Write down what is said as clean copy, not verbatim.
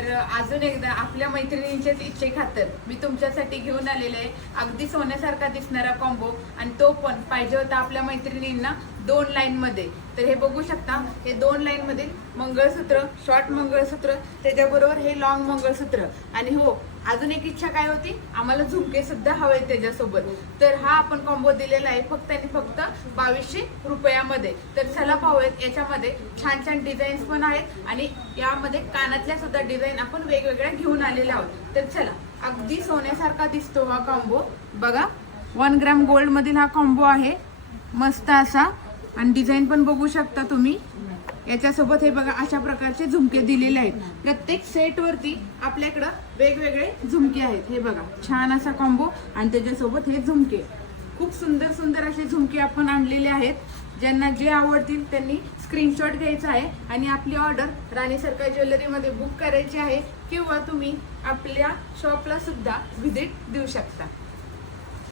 तर अजून एकदा आपल्या मैत्रिणींच्याच इच्छेखातर मी तुमच्यासाठी घेऊन आलेले आहे अगदी सोन्यासारखा दिसणारा कॉम्बो, आणि तो पण पाहिजे होता आपल्या मैत्रिणींना 2 लाईन मध्ये। तर हे बघू शकता, हे 2 लाईन मध्ये मंगळसूत्र, शॉर्ट मंगळसूत्र, त्याच्याबरोबर हे लॉंग मंगळसूत्र, आणि हो अजून एक इच्छा काय होती, आम्हाला झुमके सुद्धा हवे त्याच्यासोबत। तर हा आपण कॉम्बो दिलेला आहे फक्त आणि फक्त 2200 रुपयामध्ये। तर चला पाहूयात, याच्यामध्ये छान छान डिझाईन्स पण आहेत आणि यामध्ये कानातल्या सुद्धा डिझाईन आपण वेगवेगळ्या घेऊन आलेल्या आहोत। तर चला, अगदी सोन्यासारखा दिसतो हा कॉम्बो बघा। 1 ग्रॅम गोल्ड मधील हा कॉम्बो आहे, मस्त असा, आणि डिझाईन पण बघू शकता तुम्ही। याच्यासोबत हे बघा अशा प्रकारचे झुमके दिलेले आहेत। प्रत्येक सेट वरती आपल्याकडे वेगवेगळे झुमके आहेत। हे बघा छान असा कॉम्बो, आणि त्याच्यासोबत हे झुमके, खूप सुंदर सुंदर असे झुमके आपण आणलेले आहेत। ज्यांना जे आवडतील त्यांनी स्क्रीनशॉट घ्यायचा आहे आणि आपली ऑर्डर राणी सरकार ज्वेलरी मध्ये बुक करायची आहे, किंवा तुम्ही आपल्या शॉपला सुद्धा व्हिजिट देऊ शकता।